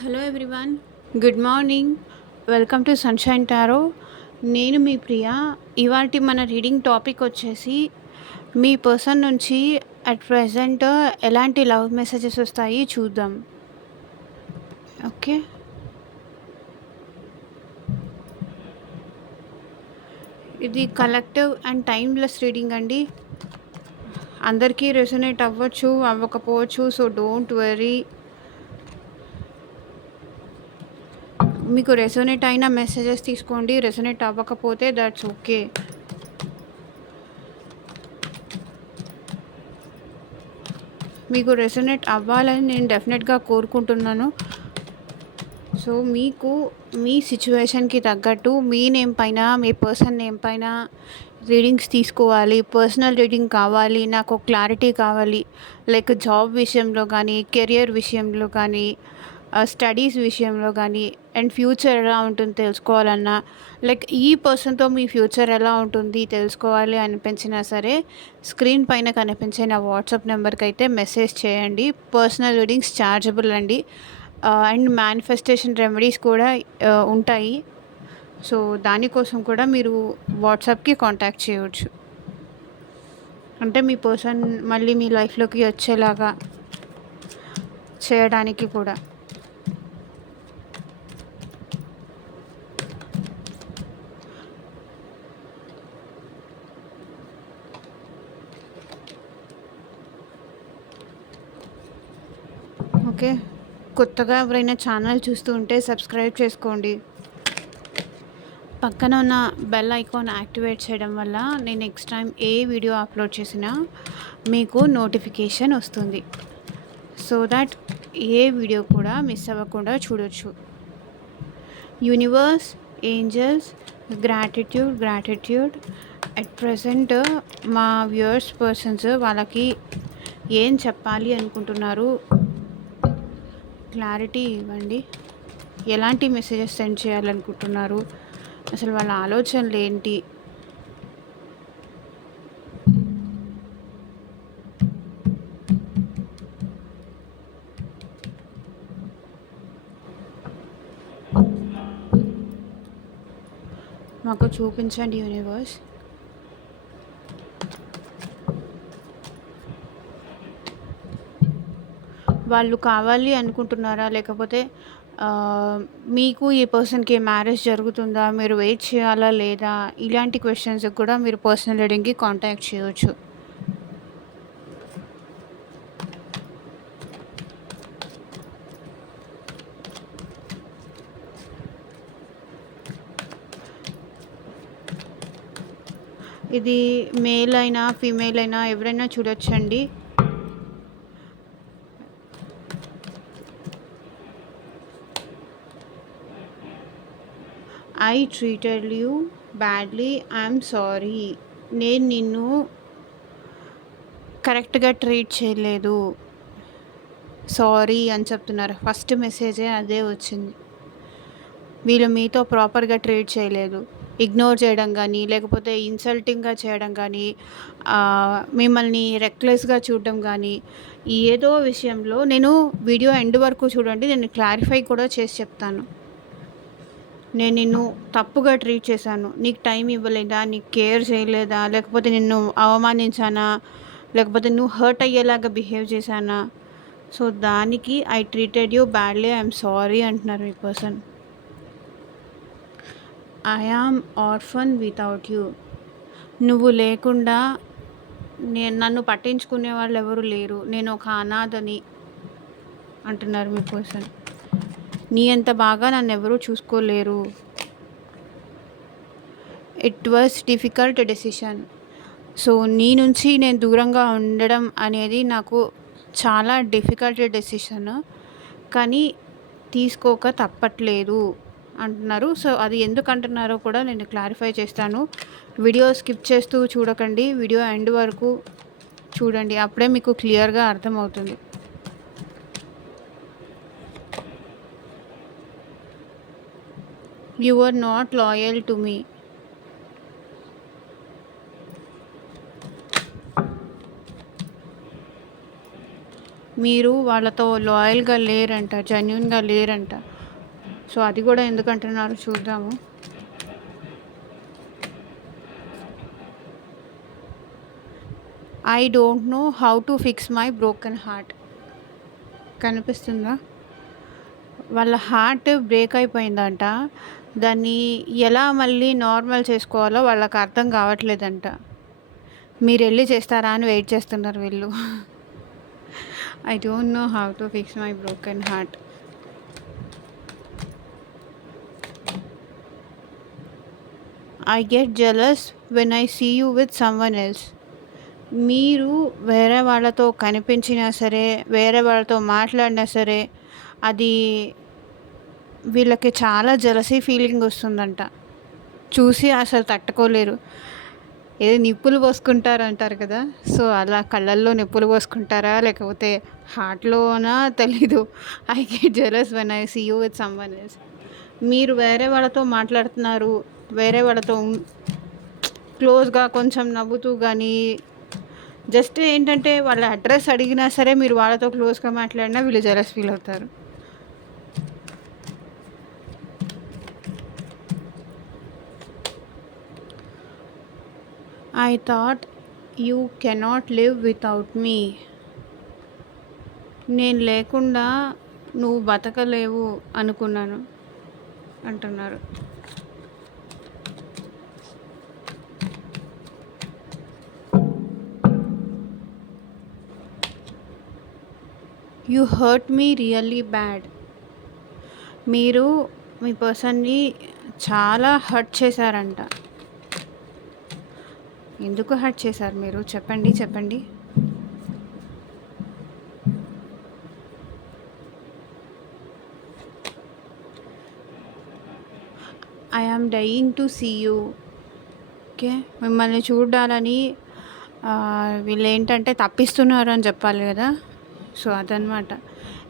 Hello everyone, good morning. Welcome to sunshine tarot. నేను మీ ప్రియ. ఇవాటి మన రీడింగ్ టాపిక్ వచ్చేసి మీ పర్సన్ నుంచి అట్ ప్రజెంట్ ఎలాంటి లవ్ మెసేజెస్ వస్తాయి చూద్దాం. ఓకే, ఇది కలెక్టివ్ అండ్ టైమ్లెస్ రీడింగ్ అండి. అందరికీ రెసొనేట్ అవ్వచ్చు, అవ్వకపోవచ్చు. So don't worry. మీకు రెసొనేట్ అయిన మెసేజెస్ తీసుకోండి, రెసొనేట్ అవ్వకపోతే దట్స్ ఓకే. మీకు రెసొనేట్ అవ్వాలని నేను డెఫినెట్గా కోరుకుంటున్నాను. సో మీకు మీ సిచ్యువేషన్కి తగ్గట్టు మీ నేమ్ పైన, మీ పర్సన్ నేమ్ పైన రీడింగ్స్ తీసుకోవాలి. పర్సనల్ రీడింగ్ కావాలి, నాకు క్లారిటీ కావాలి. లైక్ జాబ్ విషయంలో కానీ, కెరియర్ విషయంలో కానీ, స్టడీస్ విషయంలో కానీ, అండ్ ఫ్యూచర్ ఎలా ఉంటుంది తెలుసుకోవాలన్నా, లైక్ ఈ పర్సన్తో మీ ఫ్యూచర్ ఎలా ఉంటుంది తెలుసుకోవాలి అనిపించినా సరే, స్క్రీన్ పైన కనిపించే నా వాట్సాప్ నెంబర్కి అయితే మెసేజ్ చేయండి. పర్సనల్ రీడింగ్స్ ఛార్జబుల్ అండి. అండ్ మేనిఫెస్టేషన్ రెమెడీస్ కూడా ఉంటాయి. సో దానికోసం కూడా మీరు వాట్సాప్కి కాంటాక్ట్ చేయవచ్చు. అంటే మీ పర్సన్ మళ్ళీ మీ లైఫ్లోకి వచ్చేలాగా చేయడానికి కూడా. ఓకే, కొత్తగా ఎవరైనా ఛానల్ చూస్తూ ఉంటే సబ్స్క్రైబ్ చేసుకోండి. పక్కన ఉన్న బెల్ ఐకాన్ యాక్టివేట్ చేయడం వల్ల నేను నెక్స్ట్ టైం ఏ వీడియో అప్లోడ్ చేసినా మీకు నోటిఫికేషన్ వస్తుంది. సో దట్ ఏ వీడియో కూడా మిస్ అవ్వకుండా చూడొచ్చు. Universe, angels, gratitude at present మా వ్యూయర్స్ పర్సన్స్ వాళ్ళకి ఏం చెప్పాలి అనుకుంటున్నారు, క్లారిటీ ఇవ్వండి. ఎలాంటి మెసేజెస్ సెండ్ చేయాలనుకుంటున్నారు, అసలు వాళ్ళ ఆలోచనలు ఏంటి? మాకు చూపించండి యూనివర్స్. వాళ్ళు కావాలి అనుకుంటున్నారా, లేకపోతే మీకు ఈ పర్సన్కి మ్యారేజ్ జరుగుతుందా, మీరు వెయిట్ చేయాలా లేదా, ఇలాంటి క్వశ్చన్స్ కూడా మీరు పర్సనల్ రీడింగ్కి కాంటాక్ట్ చేయవచ్చు. ఇది మేల్ అయినా ఫీమేల్ అయినా ఎవరైనా చూడొచ్చండి. I treated you badly, I'm sorry. నేను నిన్ను కరెక్ట్గా ట్రీట్ చేయలేదు, సారీ అని చెప్తున్నారు. ఫస్ట్ మెసేజే అదే వచ్చింది. వీళ్ళు మీతో ప్రాపర్గా ట్రీట్ చేయలేదు, ఇగ్నోర్ చేయడం కానీ, లేకపోతే ఇన్సల్టింగ్గా చేయడం కానీ, మిమ్మల్ని రెక్లెస్గా చూడడం కానీ, ఏదో విషయంలో నేను వీడియో ఎండ్ వరకు చూడండి, నేను క్లారిఫై కూడా చేసి చెప్తాను. నేను నిన్ను తప్పుగా ట్రీట్ చేశాను, నీకు టైం ఇవ్వలేదా, నీకు కేర్ చేయలేదా, లేకపోతే నిన్ను అవమానించానా, లేకపోతే నువ్వు హర్ట్ అయ్యేలాగా బిహేవ్ చేశానా, సో దానికి I treated you badly, I'm sorry అంటున్నారు మీ person. I am orphan without you. నువ్వు లేకుండా నన్ను పట్టించుకునే వాళ్ళు ఎవరు లేరు, నేను ఒక అనాథని అంటున్నారు మీ పర్సన్. నీ అంత బాగా నన్ను ఎవరూ చూసుకోలేరు. It was difficult decision. So నీ నుంచి నేను దూరంగా ఉండడం అనేది నాకు చాలా డిఫికల్ట్ డెసిషన్, కానీ తీసుకోక తప్పట్లేదు అంటున్నారు. సో అది ఎందుకు అంటున్నారో కూడా నేను క్లారిఫై చేస్తాను. వీడియో స్కిప్ చేస్తూ చూడకండి, వీడియో ఎండ్ వరకు చూడండి, అప్పుడే మీకు క్లియర్గా అర్థమవుతుంది. You are not loyal to me. మీరు వాళ్ళతో లాయల్‌గా లేరంట. జెన్యూన్‌గా లేరంట. సో, అది గూడా ఎందుకంటున్నారో చూద్దాము. I don't know how to fix my broken heart. కనిపిస్తుందా? వాళ్ళ హార్ట్ బ్రేక్ అయిపోయిందంట. దాన్ని ఎలా మళ్ళీ నార్మల్ చేసుకోవాలో వాళ్ళకి అర్థం కావట్లేదంట. మీరెళ్ళి చేస్తారా అని వెయిట్ చేస్తున్నారు వీళ్ళు. I don't know how to fix my broken heart. I get jealous when I see you with someone else. మీరు వేరే వాళ్ళతో కనిపించినా సరే, వేరే వాళ్ళతో మాట్లాడినా సరే, అది వీళ్ళకి చాలా జెలసీ ఫీలింగ్ వస్తుందంట. చూసి అసలు తట్టుకోలేరు. ఏదో నిప్పులు పోసుకుంటారంటారు కదా! సో, అలా కళ్ళల్లో నిప్పులు పోసుకుంటారా? లేకపోతే హార్ట్‌లోనా తెలీదు. I get jealous when I see you with someone else. మీరు వేరే వాళ్ళతో మాట్లాడుతున్నారు. వేరే వాళ్ళతో క్లోజ్‌గా కొంచెం నవ్వుతూ గానీ, జస్ట్ ఏంటంటే వాళ్ళ అడ్రెస్ అడిగినా సరే మీరు వాళ్ళతో క్లోజ్‌గా మాట్లాడినా వీళ్ళు జెలస్ ఫీల్ అవుతారు. I thought you cannot live without మీ. నేను లేకుండా నువ్వు బతకలేవు అనుకున్నాను అంటున్నారు. You hurt me really bad. మీరు మీ పర్సన్‌ని చాలా హర్ట్ చేశారంట. ఎందుకు హర్ట్ చేశారు మీరు? చెప్పండి. చెప్పండి. I am dying to see you. Okay. మిమ్మల్ని చూడాలని వీళ్ళేంటంటే తప్పిస్తున్నారు అని చెప్పాలి కదా! సో, అదనమాట.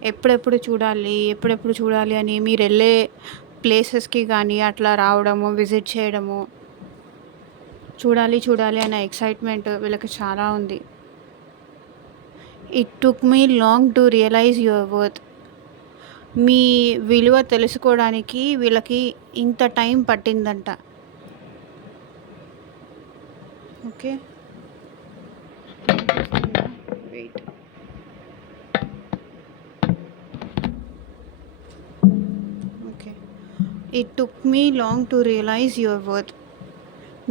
ఎప్పుడెప్పుడు చూడాలి, ఎప్పుడెప్పుడు చూడాలి అని మీరెళ్ళే ప్లేసెస్‌కి కానీ అట్లా రావడము, విజిట్ చేయడము, చూడాలి, చూడాలి అనే ఎక్సైట్‌మెంట్ వీళ్ళకి చాలా ఉంది. It took me long to realise your worth. మీ విలువ తెలుసుకోవడానికి వీళ్ళకి ఇంత టైం పట్టిందంట. Okay. Wait. Okay. It took me long to realise your worth.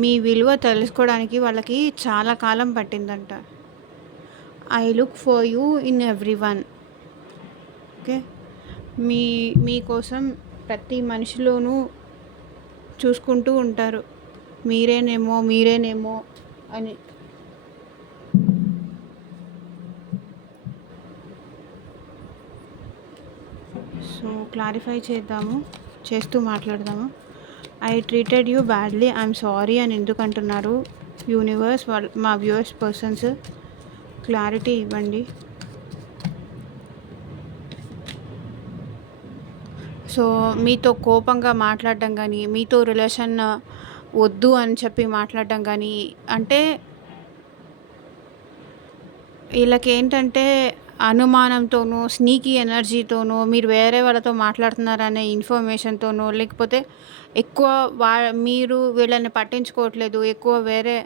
మీ విలువ తెలుసుకోవడానికి వాళ్ళకి చాలా కాలం పట్టిందంట. I look for you in everyone. Okay. మీకోసం ప్రతి మనిషిలోనూ చూసుకుంటూ ఉంటారు. మీరేనేమో మీరేనేమో అని. సో, క్లారిఫై చేస్తూ మాట్లాడదాము. I treated you badly, I'm sorry అని ఎందుకు అంటున్నారు? యూనివర్స్ మా వ్యూవర్స్ పర్సన్స్ క్లారిటీ ఇవ్వండి. సో, మీతో కోపంగా మాట్లాడడం కానీ, మీతో రిలేషన్ వద్దు అని చెప్పి మాట్లాడడం కానీ, అంటే వీళ్ళకేంటంటే అనుమానంతోనో, స్నీకీ ఎనర్జీతోనో, మీరు వేరే వాళ్ళతో మాట్లాడుతున్నారనే ఇన్ఫర్మేషన్‌తోనో, లేకపోతే ఎక్కువ మీరు వీళ్ళని పట్టించుకోవట్లేదు, ఎక్కువ వేరే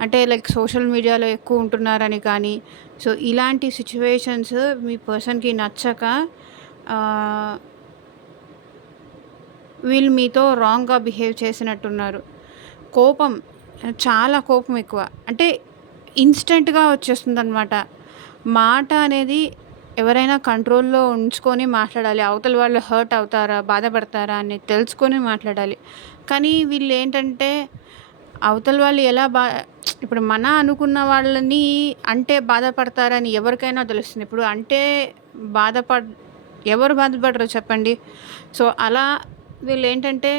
అంటే లైక్ సోషల్ మీడియాలో ఎక్కువ ఉంటున్నారని కానీ, సో, ఇలాంటి సిచ్యువేషన్స్ మీ పర్సన్‌కి నచ్చక వీళ్ళు మీతో రాంగ్‌గా బిహేవ్ చేసినట్టున్నారు. కోపం, చాలా కోపం ఎక్కువ. అంటే ఇన్స్టెంట్‌గా వచ్చేస్తుందనమాట. మాట అనేది ఎవరైనా కంట్రోల్‌లో ఉంచుకొని మాట్లాడాలి. అవతల వాళ్ళు హర్ట్ అవుతారా, బాధపడతారా అని తెలుసుకొని మాట్లాడాలి. కానీ వీళ్ళేంటంటే అవతల వాళ్ళు ఎలా ఇప్పుడు మన అనుకున్న వాళ్ళని అంటే బాధపడతారని ఎవరికైనా తెలుస్తుంది. ఇప్పుడు అంటే ఎవరు బాధపడరు చెప్పండి. సో, అలా వీళ్ళేంటంటే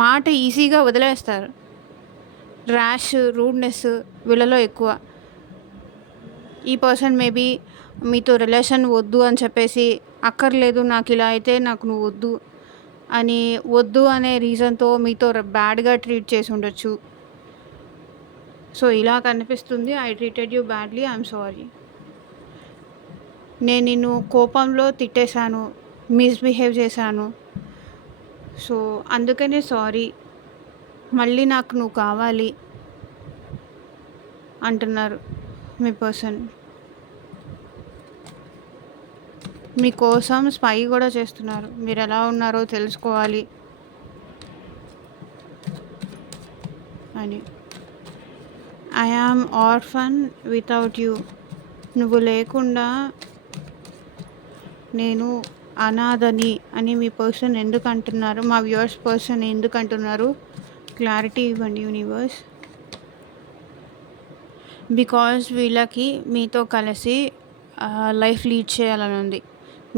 మాట ఈజీగా వదిలేస్తారు. ర్యాష్, రూడ్‌నెస్ వీళ్ళలో ఎక్కువ. ఈ పర్సన్ మేబీ మీతో రిలేషన్ వద్దు అని చెప్పేసి, అక్కర్లేదు నాకు ఇలా అయితే నాకు నువ్వు వద్దు అని, వద్దు అనే రీజన్‌తో మీతో బ్యాడ్‌గా ట్రీట్ చేసి ఉండొచ్చు. సో, ఇలా కనిపిస్తుంది. I treated you badly, I'm sorry. నేను నిన్ను కోపంలో తిట్టేశాను, మిస్‌బిహేవ్ చేశాను. సో, అందుకనే సారీ. మళ్ళీ నాకు నువ్వు కావాలి అంటున్నారు మీ పర్సన్. మీకోసం స్పై గూడా చేస్తున్నారు. మీరెలా ఉన్నారో తెలుసుకోవాలి అని. I am orphan without you. నువ్వు లేకుండా నేను అనాథని అని మీ పర్సన్ ఎందుకు అంటున్నారు? మా వ్యూవర్స్ పర్సన్ ఎందుకు అంటున్నారు? క్లారిటీ ఇవ్వండి యూనివర్స్. బికాజ్ వీళ్ళకి మీతో కలిసి లైఫ్ లీడ్ చేయాలని ఉంది.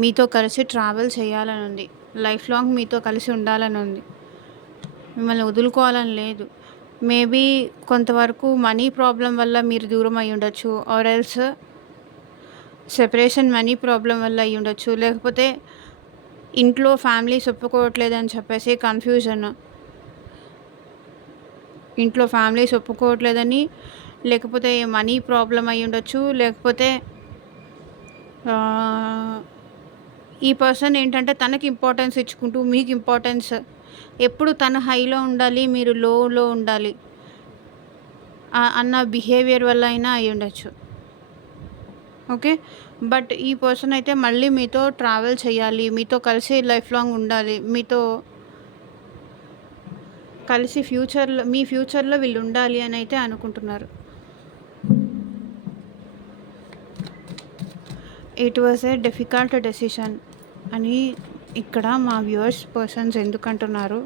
మీతో కలిసి ట్రావెల్ చేయాలని ఉంది. లైఫ్ లాంగ్ మీతో కలిసి ఉండాలని ఉంది. మిమ్మల్ని వదులుకోవాలని లేదు. మేబీ కొంతవరకు మనీ ప్రాబ్లం వల్ల మీరు దూరం అయ్యి ఉండొచ్చు. Or else separation money problem వల్ల అయ్యి ఉండొచ్చు. లేకపోతే ఇంట్లో ఫ్యామిలీస్ ఒప్పుకోవట్లేదని చెప్పేసి కన్ఫ్యూజన్. ఇంట్లో ఫ్యామిలీస్ ఒప్పుకోవట్లేదని, లేకపోతే మనీ ప్రాబ్లం అయ్యి ఉండొచ్చు. లేకపోతే ఈ పర్సన్ ఏంటంటే తనకి ఇంపార్టెన్స్ ఇచ్చుకుంటూ మీకు ఇంపార్టెన్స్, ఎప్పుడు తన హైలో ఉండాలి, మీరు లోలో ఉండాలి అన్న బిహేవియర్ వల్ల అయినా అయి ఉండొచ్చు. ఓకే. బట్ ఈ పర్సన్ అయితే మళ్ళీ మీతో ట్రావెల్ చేయాలి, మీతో కలిసి లైఫ్ లాంగ్ ఉండాలి, మీతో కలిసి ఫ్యూచర్లో, మీ ఫ్యూచర్లో వీళ్ళు ఉండాలి అని అయితే అనుకుంటున్నారు. It was a difficult decision అని ఇక్కడ మా వ్యూవర్స్ పర్సన్స్ ఎందుకు అంటున్నారు?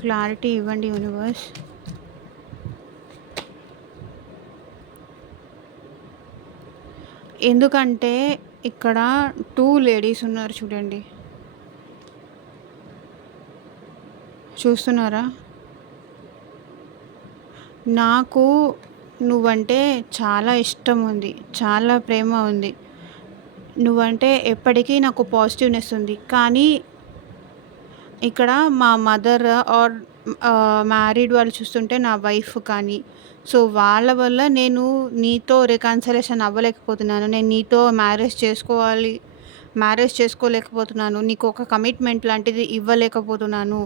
క్లారిటీ ఇవ్వండి యూనివర్స్. ఎందుకంటే ఇక్కడ 2 లేడీస్ ఉన్నారు చూడండి. చూస్తున్నారా? నాకు నువ్వంటే చాలా ఇష్టం ఉంది, చాలా ప్రేమ ఉంది. నువ్వంటే ఎప్పటికీ నాకు పాజిటివ్నెస్ ఉంది. కానీ ఇక్కడ మా మదర్ ఆర్ మ్యారీడ్ వాళ్ళు చూస్తుంటే నా వైఫ్ కానీ, సో వాళ్ళ వల్ల నేను నీతో రికన్సిలేషన్ అవ్వలేకపోతున్నాను. నేను నీతో మ్యారేజ్ చేసుకోలేకపోతున్నాను. నీకు ఒక కమిట్మెంట్ లాంటిది ఇవ్వలేకపోతున్నాను.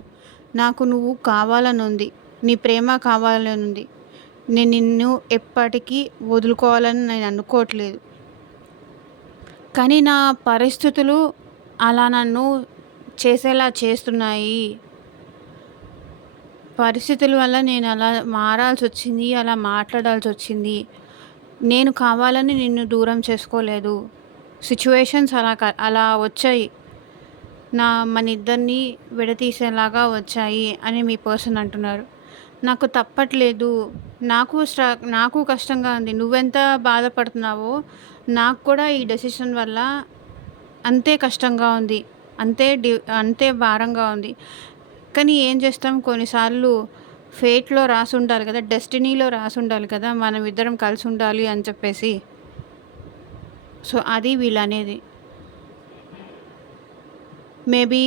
నాకు నువ్వు కావాలని ఉంది, నీ ప్రేమ కావాలని ఉంది. నేను నిన్ను ఎప్పటికీ వదులుకోవాలని నేను అనుకోవట్లేదు. కానీ నా పరిస్థితులు అలా నన్ను చేసేలా చేస్తున్నాయి. పరిస్థితుల వల్ల నేను అలా మారాల్సి వచ్చింది, అలా మాట్లాడాల్సి వచ్చింది. నేను కావాలని నిన్ను దూరం చేసుకోలేదు. సిచ్యువేషన్స్ అలా వచ్చాయి, మన ఇద్దరిని విడదీసేలాగా వచ్చాయి అని మీ పర్సన్ అంటున్నారు. నాకు తప్పట్లేదు, నాకు కష్టంగా ఉంది. నువ్వెంత బాధపడుతున్నావో నాకు కూడా ఈ డెసిషన్ వల్ల అంతే కష్టంగా ఉంది, అంతే భారంగా ఉంది. కానీ ఏం చేస్తాం, కొన్నిసార్లు ఫేట్లో రాసి ఉండాలి కదా, డెస్టినీలో రాసి ఉండాలి కదా మనం ఇద్దరం కలిసి ఉండాలి అని చెప్పేసి. సో అది వీళ్ళనేది. మేబీ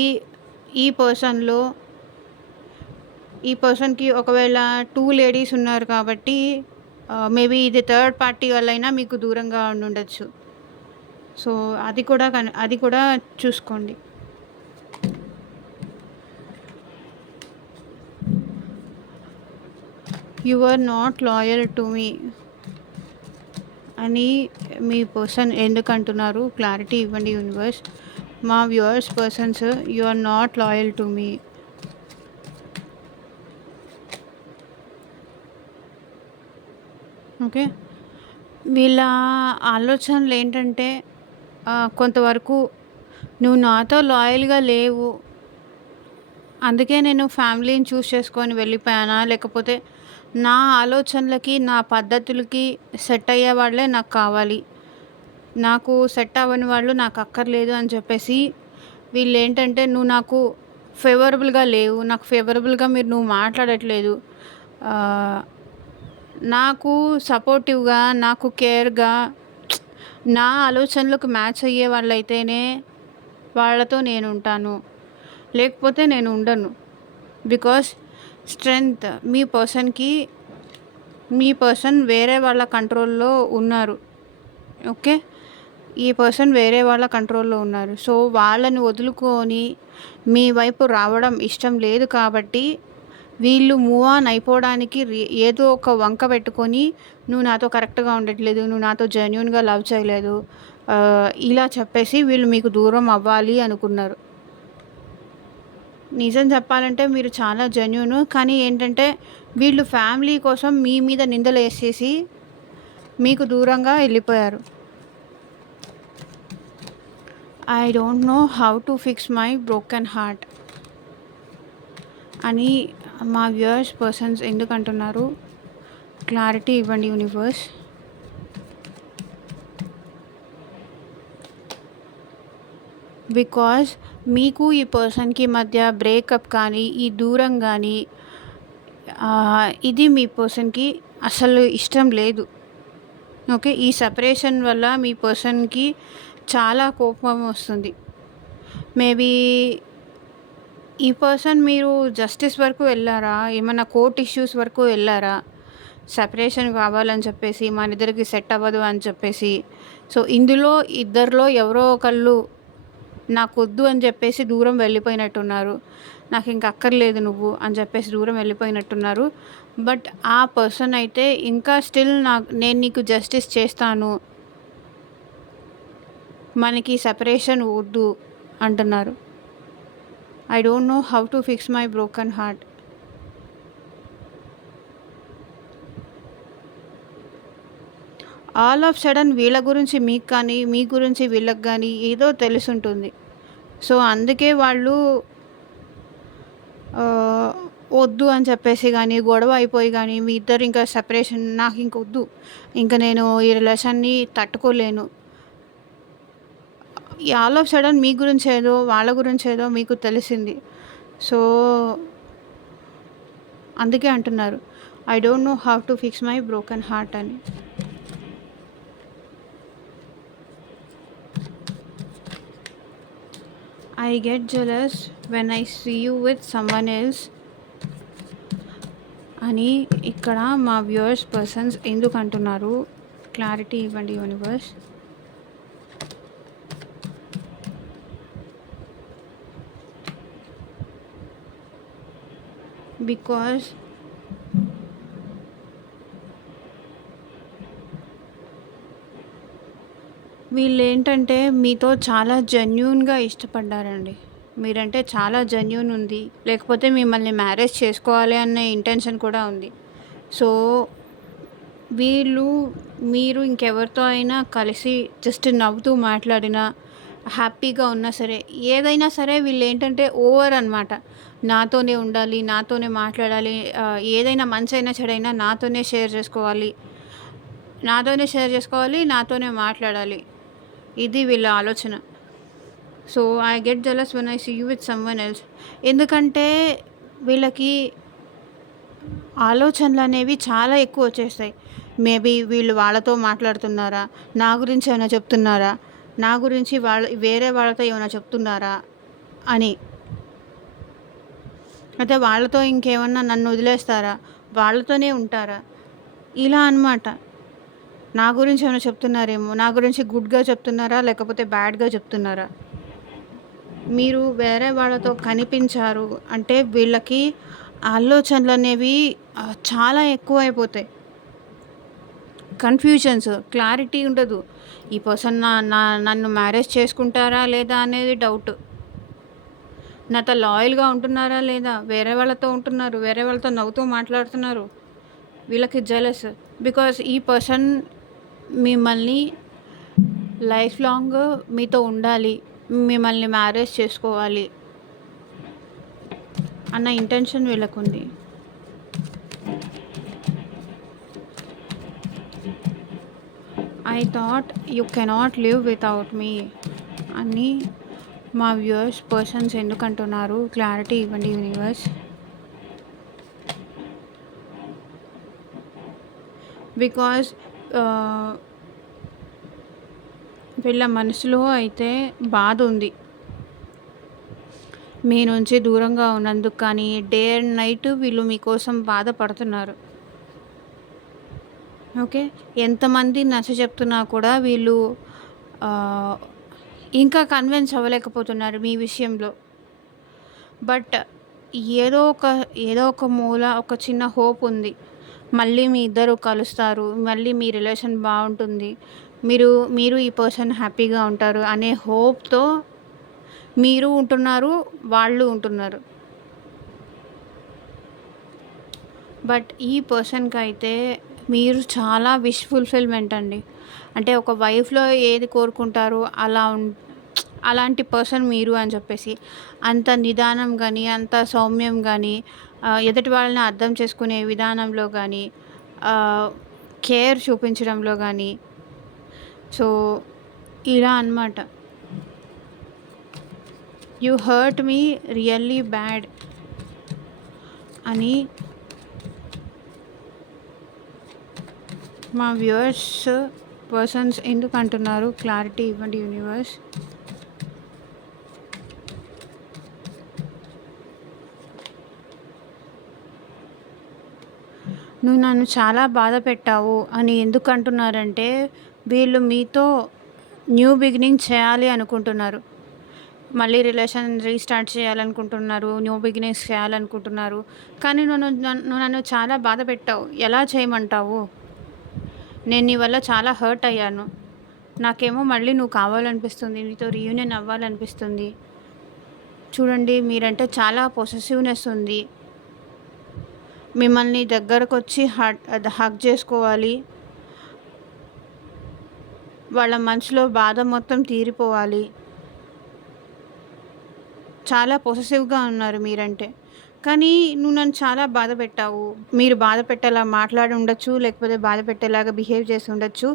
ఈ పర్సన్కి ఒకవేళ 2 లేడీస్ ఉన్నారు కాబట్టి మేబీ ఇది థర్డ్ పార్టీ వల్లైనా మీకు దూరంగా ఉండొచ్చు. సో అది కూడా చూసుకోండి. You are not loyal to me అని మీ పర్సన్ ఎందుకు అంటున్నారు? క్లారిటీ ఇవ్వండి యూనివర్స్. మా viewers persons, you are not loyal to me. Okay. వీళ్ళ ఆలోచనలు ఏంటంటే కొంతవరకు నువ్వు నాతో లాయల్గా లేవు, అందుకే నేను ఫ్యామిలీని చూస్ చేసుకొని వెళ్ళిపోయానా, లేకపోతే నా ఆలోచనలకి నా పద్ధతులకి సెట్ అయ్యే వాళ్ళే నాకు కావాలి, నాకు సెట్ అవ్వని వాళ్ళు నాకు అక్కర్లేదు అని చెప్పేసి వీళ్ళు ఏంటంటే నువ్వు నాకు ఫేవరబుల్గా లేవు, నాకు ఫేవరబుల్గా నువ్వు మాట్లాడట్లేదు, నాకు సపోర్టివ్గా, నాకు కేర్గా, నా ఆలోచనలకు మ్యాచ్ అయ్యే వాళ్ళైతేనే వాళ్ళతో నేను ఉంటాను, లేకపోతే నేను ఉండను. బికాస్ స్ట్రెంగ్త్ మీ పర్సన్ వేరే వాళ్ళ కంట్రోల్లో ఉన్నారు. ఓకే. ఈ పర్సన్ వేరే వాళ్ళ కంట్రోల్‌లో ఉన్నారు. సో, వాళ్ళని వదులుకొని మీ వైపు రావడం ఇష్టం లేదు కాబట్టి, వీళ్ళు మూవ్ ఆన్ అయిపోవడానికి ఏదో ఒక వంక పెట్టుకొని, "నువ్వు నాతో కరెక్ట్‌గా ఉండట్లేదు. నువ్వు నాతో జెన్యూన్‌గా లవ్ చేయలేదు." ఇలా చెప్పేసి వీళ్ళు మీకు దూరం అవ్వాలి అనుకున్నారు. నిజం చెప్పాలంటే మీరు చాలా జెన్యూను. కానీ ఏంటంటే, వీళ్ళు ఫ్యామిలీ కోసం మీ మీద నిందలేసేసి మీకు దూరంగా ఎళ్ళిపోయారు. I don't know how to fix my broken heart అని మా వ్యూయర్స్ పర్సన్స్ ఎందుకంటున్నారు? క్లారిటీ ఇవ్వండి యూనివర్స్. బికాజ్ మీకు ఈ పర్సన్‌కి మధ్య బ్రేకప్ కానీ, ఈ దూరం గానీ ఇది మీ పర్సన్‌కి అసలు ఇష్టం లేదు. ఓకే. ఈ సెపరేషన్ వల్ల మీ పర్సన్‌కి చాలా కోపం వస్తుంది. మేబీ ఈ పర్సన్ మీరు జస్టిస్ వరకు వెళ్లారా? ఏమన్నా కోర్ట్ ఇష్యూస్ వరకు వెళ్లారా? సెపరేషన్ కావాలని చెప్పేసి, మనిద్దరికి సెట్ అవ్వదు అని చెప్పేసి. సో, ఇందులో ఇద్దరిలో ఎవరో ఒకళ్ళు నాకొద్దు అని చెప్పేసి దూరం వెళ్ళిపోయినట్టున్నారు. నాకింక అక్కర్లేదు నువ్వు అని చెప్పేసి దూరం వెళ్ళిపోయినట్టున్నారు. బట్ ఆ పర్సన్ అయితే ఇంకా స్టిల్ నేను నీకు జస్టిస్ చేస్తాను. మనకి సెపరేషన్ వద్దు అంటున్నారు. I don't know how to fix my broken heart. All of sudden వీళ్ళ గురించి మీకు కానీ, మీ గురించి వీళ్ళకి గానీ ఏదో తెలిసుంటుంది. సో, అందుకే వాళ్ళు వద్దు అని చెప్పేసి గానీ, గొడవ అయిపోయి గానీ, మీ ఇద్దరు ఇంకా సెపరేషన్ నాకింకొద్దు. ఇంక నేను ఈ రిలేషన్‌ని తట్టుకోలేను. ఈ ఆల్ ఆఫ్ సడన్ మీ గురించేదో, వాళ్ళ గురించేదో మీకు తెలిసింది. సో, అందుకే అంటున్నారు. I don't know how to fix my broken heart అని. I get jealous when I see you with someone else అని ఇక్కడ మా వ్యూయర్స్ పర్సన్స్ ఎందుకు అంటున్నారు? క్లారిటీ ఇవ్వండి యూనివర్స్. బికాజ్ వీళ్ళేంటంటే మీతో చాలా జెన్యూన్‌గా ఇష్టపడ్డారండి. మీరంటే చాలా జెన్యూన్ ఉంది. లేకపోతే మిమ్మల్ని మ్యారేజ్ చేసుకోవాలి అనే ఇంటెన్షన్ కూడా ఉంది. సో, మీరు ఇంకెవరితో అయినా కలిసి జస్ట్ నవ్వుతూ మాట్లాడినా, హ్యాపీగా ఉన్నా సరే, ఏదైనా సరే వీళ్ళేంటంటే ఓవర్ అనమాట. నాతోనే ఉండాలి, నాతోనే మాట్లాడాలి, ఏదైనా మంచైనా చెడైనా నాతోనే షేర్ చేసుకోవాలి, నాతోనే మాట్లాడాలి. ఇది వీళ్ళ ఆలోచన. So, I get jealous when I see you with someone else. ఎందుకంటే వీళ్ళకి ఆలోచనలనేవి చాలా ఎక్కువ వచ్చేస్తాయి. మేబీ వీళ్ళు వాళ్ళతో మాట్లాడుతున్నారా? నా గురించి ఏమైనా చెప్తున్నారా? నా గురించి వేరే వాళ్ళతో ఏమైనా చెప్తున్నారా? అని. అయితే వాళ్ళతో ఇంకేమన్నా నన్ను వదిలేస్తారా? వాళ్ళతోనే ఉంటారా? ఇలా అనమాట. నా గురించి ఏమైనా చెప్తున్నారేమో, నా గురించి గుడ్‌గా చెప్తున్నారా? లేకపోతే బ్యాడ్‌గా చెప్తున్నారా? మీరు వేరే వాళ్ళతో కనిపించారు అంటే వీళ్ళకి ఆలోచనలనేవి చాలా ఎక్కువైపోతాయి. కన్‌ఫ్యూజన్స్, క్లారిటీ ఉండదు. ఈ పర్సన్ నన్ను మ్యారేజ్ చేసుకుంటారా లేదా అనేది డౌట్. నాతో లాయల్‌గా ఉంటున్నారా లేదా? వేరే వాళ్ళతో ఉంటున్నారు. వేరే వాళ్ళతో నవ్వుతూ మాట్లాడుతున్నారు. వీళ్ళకి జెలస్. బికాజ్ ఈ పర్సన్ మిమ్మల్ని లైఫ్ లాంగ్ మీతో ఉండాలి, మిమ్మల్ని మ్యారేజ్ చేసుకోవాలి అన్న ఇంటెన్షన్ వీళ్ళకుంది. I thought you cannot live without me అని మా వ్యూయర్స్ పర్సన్స్ ఎందుకంటున్నారు? క్లారిటీ ఇవ్వండి యూనివర్స్. బికాజ్ వీళ్ళ మనసులో అయితే బాధ ఉంది. మీ నుంచి దూరంగా ఉన్నందుకు కానీ, డే అండ్ నైట్ వీళ్ళు మీకోసం బాధపడుతున్నారు. ఓకే. ఎంతమంది నచ్చచెప్తున్నా కూడా వీళ్ళు ఆహ్, ఇంకా కన్విన్స్ అవ్వలేకపోతున్నారు మీ విషయంలో. బట్ ఏదో ఒక ఏదో ఒక మూల ఒక చిన్న హోప్ ఉంది. మళ్ళీ మీ ఇద్దరు కలుస్తారు. మళ్ళీ మీ రిలేషన్ బావుంటుంది. మీరు మీరు ఈ పర్సన్ హ్యాపీగా ఉంటారు అనే హోప్‌తో మీరు ఉంటున్నారు. వాళ్ళు ఉంటున్నారు. బట్ ఈ పర్సన్‌కైతే మీరు చాలా విష్ ఫుల్‌ఫిల్‌మెంట్ అండి. అంటే ఒక వైఫ్‌లో ఏది కోరుకుంటారో అలాంటి పర్సన్ మీరు అని చెప్పేసి. అంత నిదానం గాని, అంత సౌమ్యం గాని, ఎదుటి వాళ్ళని అర్థం చేసుకునే విధానంలో గాని, ఆహ్, కేర్ చూపించడంలో గాని, సో, ఇలా అనమాట. You hurt me really bad అని మా వ్యూవర్స్ పర్సన్స్ ఎందుకు అంటున్నారు? క్లారిటీ ఇవ్వండి యూనివర్స్. నువ్వు నన్ను చాలా బాధ పెట్టావు అని ఎందుకు అంటున్నారంటే, వీళ్ళు మీతో న్యూ బిగినింగ్ చేయాలి అనుకుంటున్నారు. మళ్ళీ రిలేషన్ రీస్టార్ట్ చేయాలనుకుంటున్నారు. న్యూ బిగినింగ్స్ చేయాలనుకుంటున్నారు. కానీ నువ్వు నన్ను చాలా బాధ పెట్టావు. ఎలా చేయమంటావు? నేను నీ వల్ల చాలా హర్ట్ అయ్యాను. నాకేమో మళ్ళీ నువ్వు కావాలనిపిస్తుంది. నీతో రీయూనియన్ అవ్వాలనిపిస్తుంది. చూడండి, మీరంటే చాలా పొసెసివ్‌నెస్ ఉంది. మిమ్మల్ని దగ్గరకొచ్చి హగ్ చేసుకోవాలి. వాళ్ళ మనసులో బాధ మొత్తం తీరిపోవాలి. చాలా పొసెసివ్‌గా ఉన్నారు మీరంటే. కానీ నువ్వు నన్ను చాలా బాధ పెట్టావు. మీరు బాధ పెట్టేలా మాట్లాడి ఉండొచ్చు. లేకపోతే బాధ పెట్టేలాగా బిహేవ్ చేసి ఉండొచ్చు.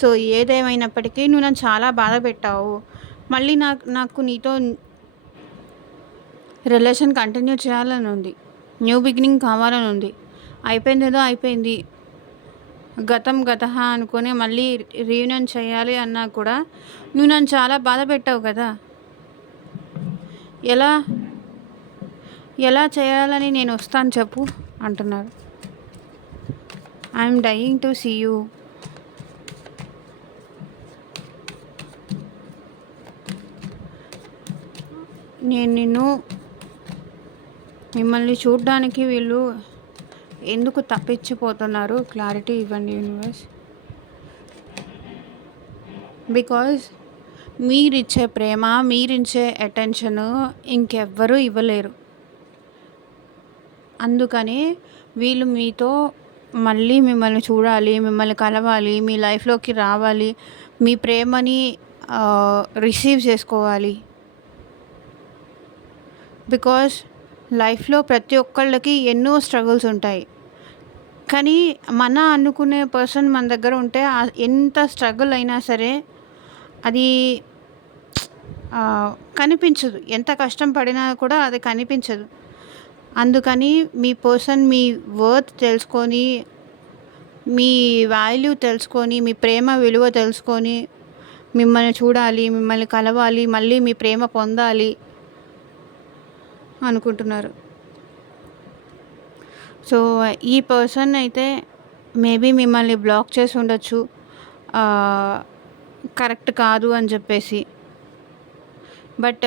సో, ఏదేమైనప్పటికీ నువ్వు నన్ను చాలా బాధ పెట్టావు. మళ్ళీ నాకు నీతో రిలేషన్ కంటిన్యూ చేయాలని ఉంది. న్యూ బిగినింగ్ కావాలని ఉంది. అయిపోయిందేదో అయిపోయింది. గతం గతః అనుకొని మళ్ళీ రీయూనియన్ చేయాలి అన్నా కూడా నువ్వు నన్ను చాలా బాధ పెట్టావు కదా! ఎలా ఎలా చేయాలని నేను వస్తాను చెప్పు అంటున్నారు. I'm dying to see you. నేను మిమ్మల్ని చూడ్డానికి వీళ్ళు ఎందుకు తప్పించిపోతున్నారు? క్లారిటీ ఇవ్వండి యూనివర్స్. బికాజ్ మీరిచ్చే ప్రేమ, మీరిచ్చే అటెన్షను ఇంకెవ్వరూ ఇవ్వలేరు. అందుకని వీళ్ళు మీతో మళ్ళీ మిమ్మల్ని చూడాలి, మిమ్మల్ని కలవాలి, మీ లైఫ్‌లోకి రావాలి, మీ ప్రేమని రిసీవ్ చేసుకోవాలి. బికాజ్ లైఫ్‌లో ప్రతి ఒక్కళ్ళకి ఎన్నో స్ట్రగుల్స్ ఉంటాయి. కానీ అనుకునే పర్సన్ మన దగ్గర ఉంటే ఎంత స్ట్రగుల్ అయినా సరే అది కనిపించదు. ఎంత కష్టం పడినా కూడా అది కనిపించదు. అందుకని మీ పర్సన్ మీ వర్త్ తెలుసుకొని, మీ వాల్యూ తెలుసుకొని, మీ ప్రేమ విలువ తెలుసుకొని మిమ్మల్ని చూడాలి, మిమ్మల్ని కలవాలి, మళ్ళీ మీ ప్రేమ పొందాలి అనుకుంటున్నారు. సో, ఈ పర్సన్ అయితే మేబీ మిమ్మల్ని బ్లాక్ చేసి ఉండొచ్చు. కరెక్ట్ కాదు అని చెప్పేసి. బట్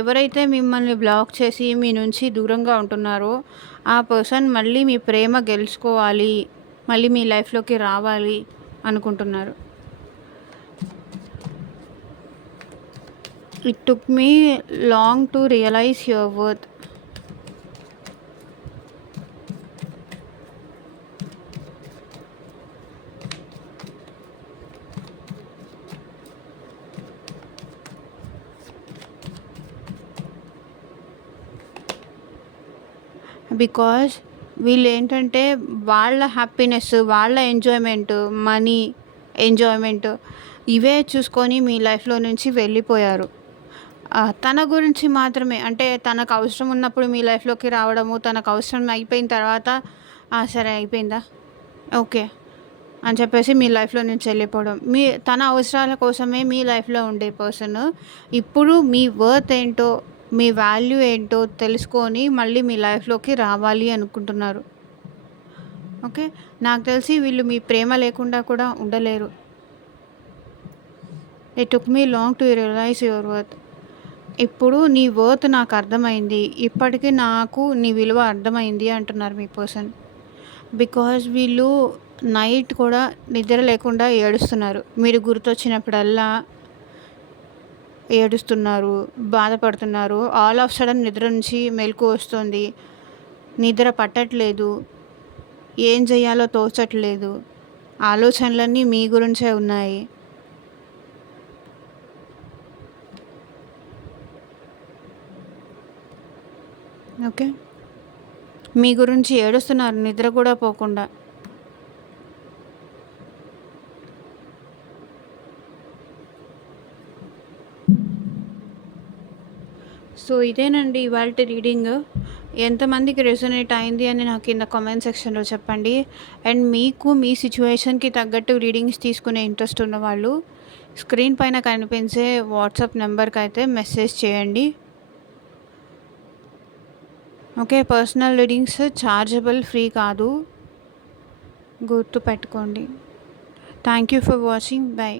ఎవరైతే మిమ్మల్ని బ్లాక్ చేసి మీ నుంచి దూరంగా ఉంటున్నారో ఆ పర్సన్ మళ్ళీ మీ ప్రేమ గెలుచుకోవాలి, మళ్ళీ మీ లైఫ్‌లోకి రావాలి అనుకుంటున్నారు. It took me long to realise your worth. Because వీళ్ళేంటంటే వాళ్ళ హ్యాపీనెస్, వాళ్ళ ఎంజాయ్‌మెంట్, మనీ, ఎంజాయ్‌మెంట్ ఇవే చూసుకొని మీ లైఫ్‌లో నుంచి వెళ్ళిపోయారు. తన గురించి మాత్రమే, అంటే తనకు అవసరం ఉన్నప్పుడు మీ లైఫ్‌లోకి రావడము, తనకు అవసరం అయిపోయిన తర్వాత సరే అయిపోయిందా? ఓకే అని చెప్పేసి మీ లైఫ్‌లో నుంచి వెళ్ళిపోవడం. తన అవసరాల కోసమే మీ లైఫ్‌లో ఉండే పర్సన్ ఇప్పుడు మీ వర్త్ ఏంటో, మీ వాల్యూ ఏంటో తెలుసుకొని మళ్ళీ మీ లైఫ్‌లోకి రావాలి అనుకుంటున్నారు. ఓకే. నాకు తెలిసి వీళ్ళు మీ ప్రేమ లేకుండా కూడా ఉండలేరు. It took me long to realise your worth. ఇప్పుడు నీ వర్త్ నాకు అర్థమైంది. ఇప్పటికి నాకు నీ విలువ అర్థమైంది అంటున్నారు మీ పర్సన్. బికాజ్ వీళ్ళు నైట్ కూడా నిద్ర లేకుండా ఏడుస్తున్నారు. మీరు గుర్తొచ్చినప్పుడల్లా ఏడుస్తున్నారు, బాధపడుతున్నారు. ఆల్ ఆఫ్ సడన్ నిద్ర నుంచి మెలుకువ వస్తుంది. నిద్ర పట్టట్లేదు. ఏం చేయాలో తోచట్లేదు. ఆలోచనలన్నీ మీ గురించే ఉన్నాయి. ఓకే. మీ గురించి ఏడుస్తున్నారు నిద్ర కూడా పోకుండా. సో ఇదేనండి ఇవాల్టి రీడింగ్. ఎంతమందికి రెసొనేట్ అయింది అని నాకు కింద కామెంట్ సెక్షన్లో చెప్పండి. అండ్ మీకు మీ సిచ్యువేషన్కి తగ్గట్టు రీడింగ్స్ తీసుకునే ఇంట్రెస్ట్ ఉన్నవాళ్ళు స్క్రీన్ పైన కనిపించే వాట్సాప్ నెంబర్కి అయితే మెసేజ్ చేయండి. Okay. Personal readings chargeable, free కాదు, గుర్తు పెట్టుకోండి. Thank you for watching. By.